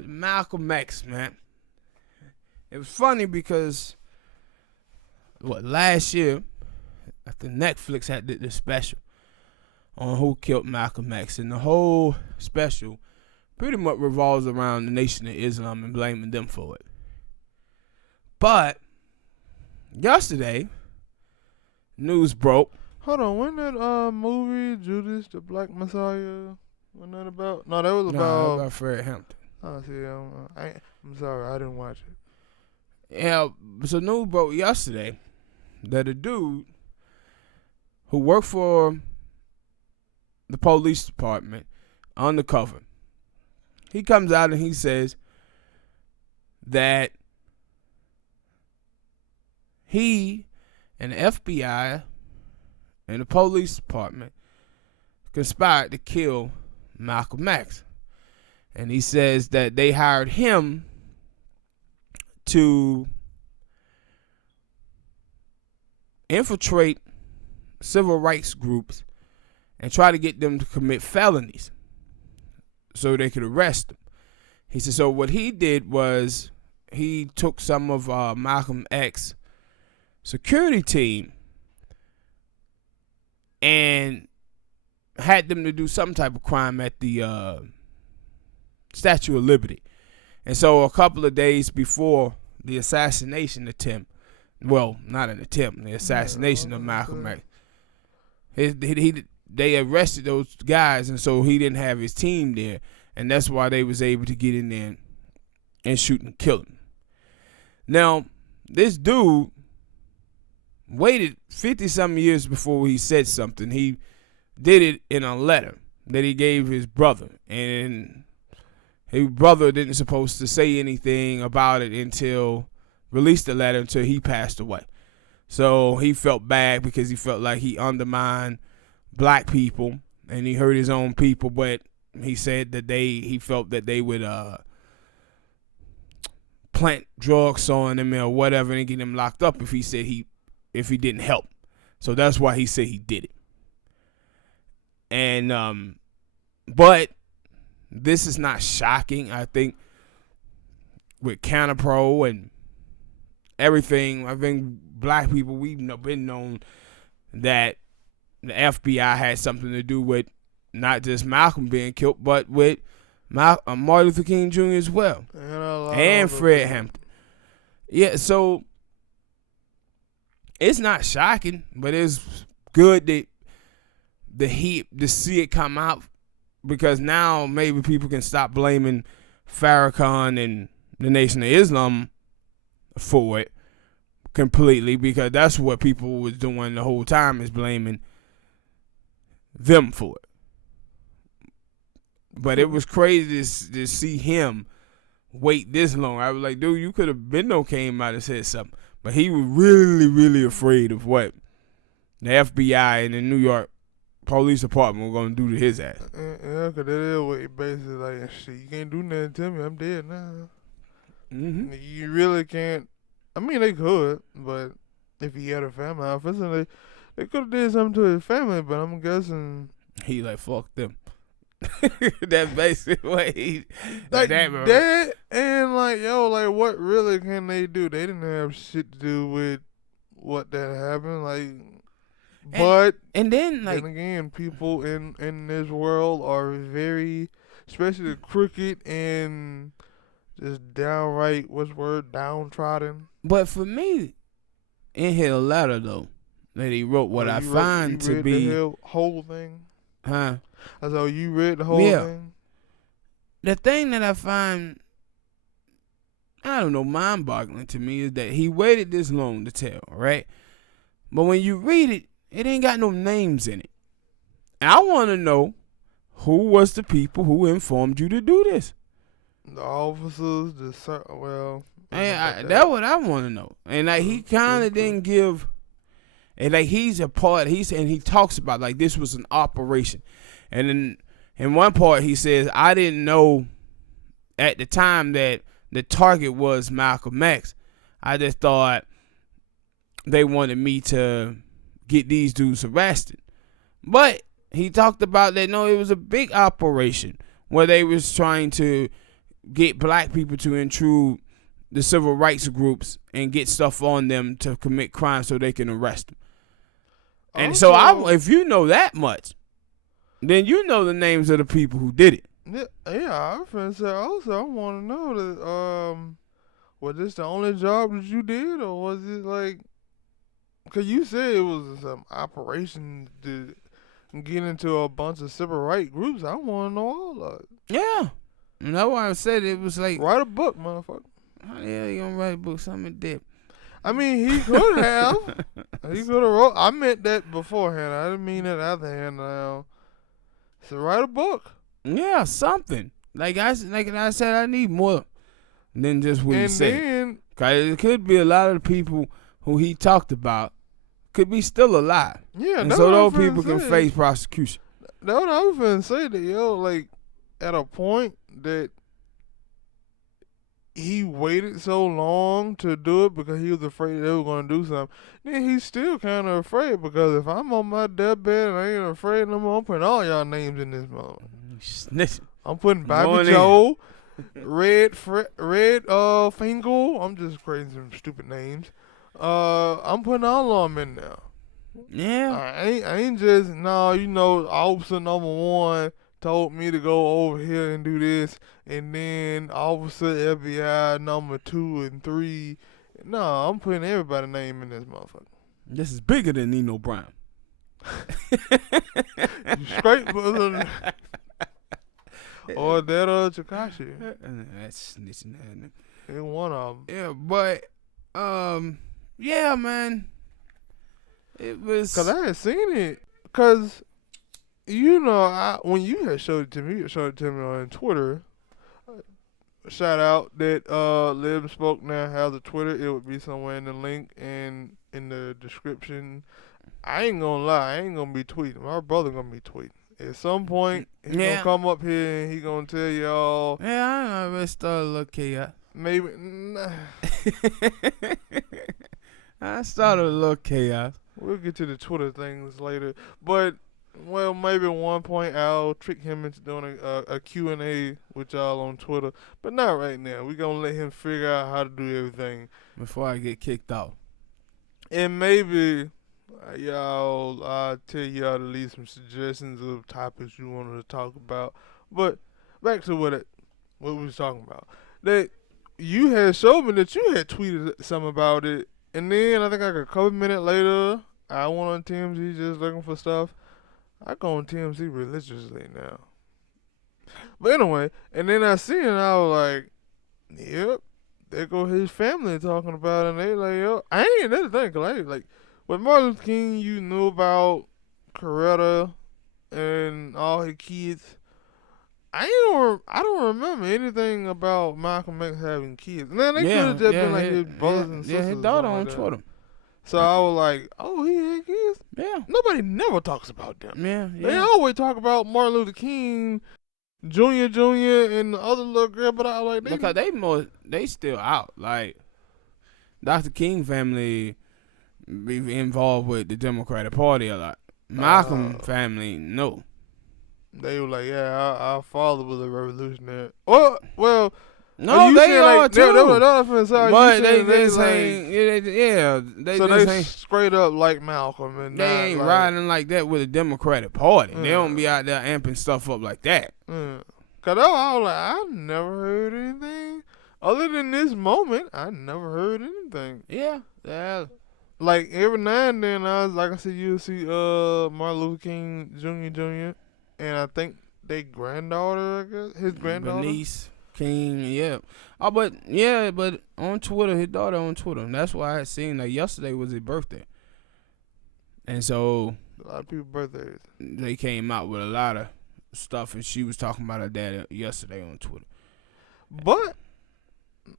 with Malcolm X, man. It was funny because last year, after Netflix had this special on who killed Malcolm X, and the whole special pretty much revolves around the Nation of Islam and blaming them for it. But yesterday, news broke. Hold on, when that movie Judas the Black Messiah? Wasn't that about? No, that was about Fred Hampton. Oh, see, I'm sorry, I didn't watch it. Yeah, so news broke yesterday that a dude who worked for the police department, undercover, he comes out and he says that he and the FBI and the police department conspired to kill Malcolm X. And he says that they hired him to infiltrate civil rights groups and try to get them to commit felonies so they could arrest him. He said, so what he did was he took some of Malcolm X's security team and had them to do some type of crime at the Statue of Liberty. And so a couple of days before the assassination attempt, well, not an attempt, the assassination of Malcolm X, they arrested those guys, and so he didn't have his team there, and that's why they was able to get in there and shoot and kill him. Now, this dude waited 50-something years before he said something. He did it in a letter that he gave his brother, and his brother didn't supposed to say anything about it until released the letter until he passed away. So he felt bad because he felt like he undermined black people and he hurt his own people, but he said that he felt that they would plant drugs on him or whatever and get him locked up if he didn't help. So that's why he said he did it. And but this is not shocking. I think with CounterPro and everything, I think black people, we've been known that the FBI had something to do with not just Malcolm being killed, but with Martin Luther King Jr. as well, and Fred Hampton. Yeah, so it's not shocking, but it's good that to see it come out, because now maybe people can stop blaming Farrakhan and the Nation of Islam for it completely, because that's what people was doing the whole time, is blaming them for it. But it was crazy to see him wait this long. I was like, dude, you could have been came out and said something. But he was really, really afraid of what the FBI and the New York Police Department were going to do to his ass. Yeah, because that is what he basically like, shit, you can't do nothing to me, I'm dead now. Mm-hmm. You really can't. I mean, they could, but if he had a family office, and they could have did something to his family, but I'm guessing he like, fuck them. That's basically what he like that, and like, yo, like, what really can they do? They didn't have shit to do with what that happened, like. But and then like, then again, people in this world are very, especially crooked and just downright downtrodden. But for me, in his letter though that he wrote, what I find to be the whole thing. Huh? So you read the whole thing? The thing that I find, I don't know, mind-boggling to me is that he waited this long to tell, right? But when you read it, it ain't got no names in it. And I want to know who was the people who informed you to do this. The officers, that's what I want to know. And like, he kind of didn't give, and like, he's a part. And he talks about like this was an operation. And then in one part he says, I didn't know at the time that the target was Malcolm X. I just thought they wanted me to get these dudes arrested. But he talked about that, no, it was a big operation where they was trying to get black people to intrude the civil rights groups and get stuff on them to commit crimes so they can arrest them. And Also, so if you know that much, then you know the names of the people who did it. yeah, I was finna say also, I want to know that, was this the only job that you did, or was it like, because you said it was some operation to get into a bunch of civil rights groups. I want to know all of it. Yeah. And that's why I said it was like, Write a book, motherfucker. how the hell you gonna write a book something dip? I mean, he could have. He could have wrote. I meant that beforehand. I didn't mean that afterhand now. So write a book. Yeah, something. Like I said, I need more than just what he said. Then, Cause it could be a lot of the people who he talked about could be still alive. yeah, And that's so what I those was people finna can say. face prosecution. That's what I was finna say. That yo, like, at a point that he waited so long to do it because he was afraid they were gonna do something. Then he's still kind of afraid, because if I'm on my deathbed and I ain't afraid no more, I'm putting all y'all names in this moment. Snitching. I'm putting Going Bobby in. Joe, Red Fingal. I'm just creating some stupid names. I'm putting all of them in there. Yeah. I ain't just officer number one told me to go over here and do this, and then officer FBI number 2 and 3. No, I'm putting everybody's name in this motherfucker. This is bigger than Nino Brown. Straight or that Chakashi. That's snitching. In one of them. Yeah, but yeah, man. It was Cause I had seen it. Cause when you had showed it to me, on Twitter. Shout out that Lib&Smoke now has a Twitter. It would be somewhere in the link and in the description. I ain't gonna lie, I ain't gonna be tweeting. My brother gonna be tweeting. At some point, he gonna come up here and he gonna tell y'all. Yeah, I know. Let's start a little chaos. Maybe. I started a little chaos. We'll get to the Twitter things later. But, well, maybe at one point I'll trick him into doing a Q&A with y'all on Twitter. But not right now. We're going to let him figure out how to do everything. Before I get kicked out. And maybe I'll tell y'all to leave some suggestions of topics you wanted to talk about. But back to what we was talking about. That you had showed me that you had tweeted something about it. And then I think like a couple minutes later, I went on TMZ just looking for stuff. I go on TMZ religiously now. But anyway, and then I seen it and I was like, yep, there go his family talking about it. And they like, yo, I ain't another thing. Cause I like, with Martin Luther King, you knew about Coretta and all his kids. I don't remember anything about Malcolm X having kids. Man, they could have just been like his brothers and sisters. Yeah, his daughter on like Twitter. So I was like, oh, he had kids? Yeah. Nobody never talks about them. Yeah. They always talk about Martin Luther King, Jr., and the other little girl, but I was like, because they still out. Like, Dr. King family be involved with the Democratic Party a lot. Malcolm family, no. They were like, yeah, our father was a revolutionary. Well, no, they are like, too. But they ain't straight up like Malcolm, and they ain't like, riding like that with the Democratic Party. They don't be out there amping stuff up like that. Cause I was like, I never heard anything other than this moment. I never heard anything. Yeah. Like every now and then, you'll see Martin Luther King Jr., and I think they granddaughter, I guess, his granddaughter. Bernice King, yeah. But on Twitter, his daughter on Twitter. And that's why I had seen that yesterday was his birthday. And so a lot of people's birthdays. They came out with a lot of stuff, and she was talking about her dad yesterday on Twitter. But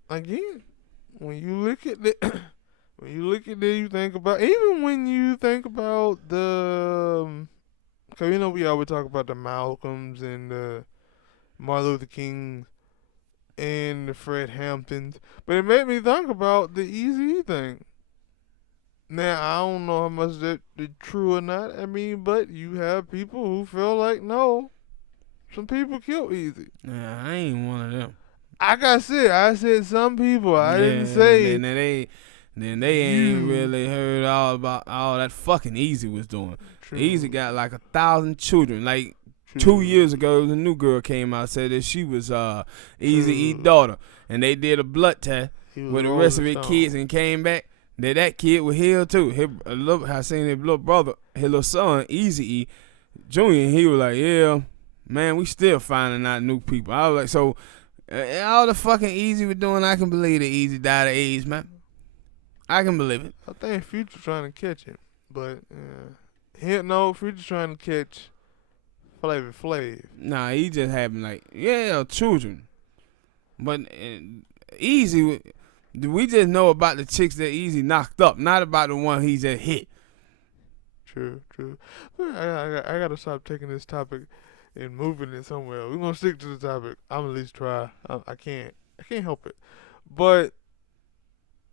again, when you look at it, you think about, even when you think about the, cause we always talk about the Malcolms and the Martin Luther Kings and the Fred Hamptons, but it made me think about the Eazy thing. Now, I don't know how much that is true or not. I mean, but you have people who feel like, no, some people kill Eazy. Yeah, I ain't one of them. I said some people. I didn't Yeah, say then they ain't you. really heard all about all that fucking Easy was doing. True. Easy got like 1,000 children. Like True. 2 years ago, there was a new girl came out said that she was Easy E daughter, and they did a blood test with the rest of his kids and came back that kid was here too. I seen his little brother, his little son, Easy E Junior. He was like, yeah, man, we still finding out new people. I was like, so all the fucking Easy was doing, I can believe that Easy died of AIDS, man. I can believe it. I think Future trying to catch him, but Future trying to catch Flavor Flav. Nah, he just having like children, but Easy. We just know about the chicks that Easy knocked up, not about the one he just hit. True. I gotta stop taking this topic and moving it somewhere. We're gonna stick to the topic. I'm at least try. I can't help it. But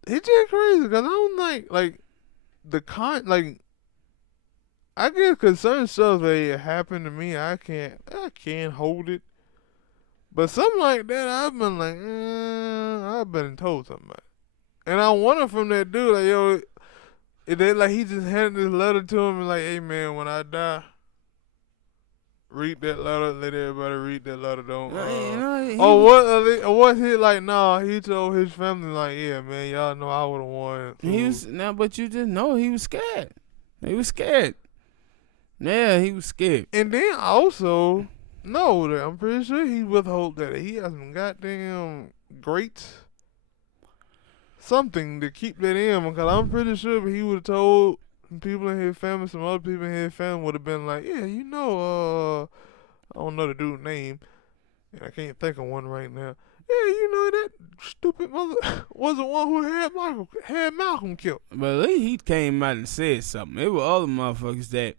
it's just crazy because I don't like I guess because certain stuff that happened to me, I can't hold it. But something like that, I've been like, I've been told something about it. And I wonder from that dude, like, yo, he just handed this letter to him and like, hey man, when I die, read that letter, let everybody read that letter, don't. What's he like? Nah, he told his family like, yeah man, y'all know I would have won. But you just know he was scared. He was scared. Yeah, he was scared. And then also know that I'm pretty sure he withhold that he has some goddamn great something to keep that in, because I'm pretty sure if he would have told people in his family, some other people in his family would have been like, yeah, I don't know the dude's name, and I can't think of one right now. Yeah, that stupid mother was the one who had Malcolm killed. But at least he came out and said something. It were other motherfuckers that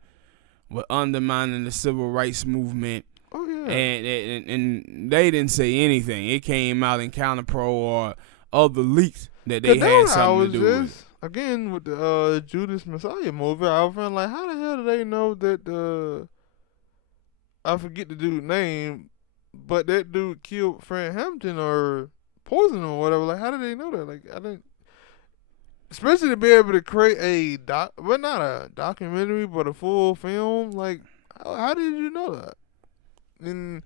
were undermining the civil rights movement. Oh yeah. And they didn't say anything. It came out in Counterpro or other leaks that they had something to do with. Again, with the Judas Messiah movie, I was feeling like, how the hell do they know that I forget the dude's name, but that dude killed Fred Hampton or poisoned him or whatever. Like, how did they know that? Like, I didn't. Especially to be able to create not a documentary, but a full film. Like, how did you know that? And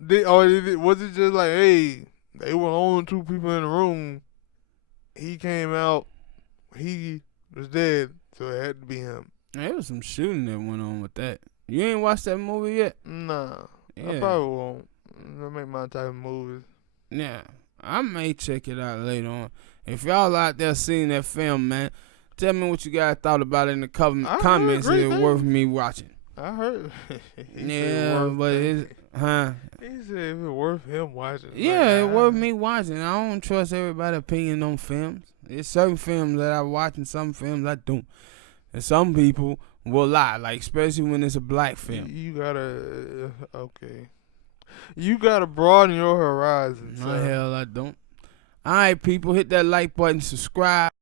was it just like, hey, they were only two people in the room. He came out, he was dead, so it had to be him. There was some shooting that went on with that. You ain't watched that movie yet? Nah, yeah. I probably won't. That make my type of movies. Yeah, I may check it out later on. If y'all out there seeing that film, man, tell me what you guys thought about it in the comments. Is it worth me watching? I heard. Yeah, but it's, He said if it's worth him watching. Yeah, it's worth me watching. I don't trust everybody's opinion on films. There's certain films that I watch and some films I don't. And some people will lie, like especially when it's a black film. You gotta, okay. You gotta broaden your horizons. No, hell I don't. All right, people, hit that like button, subscribe.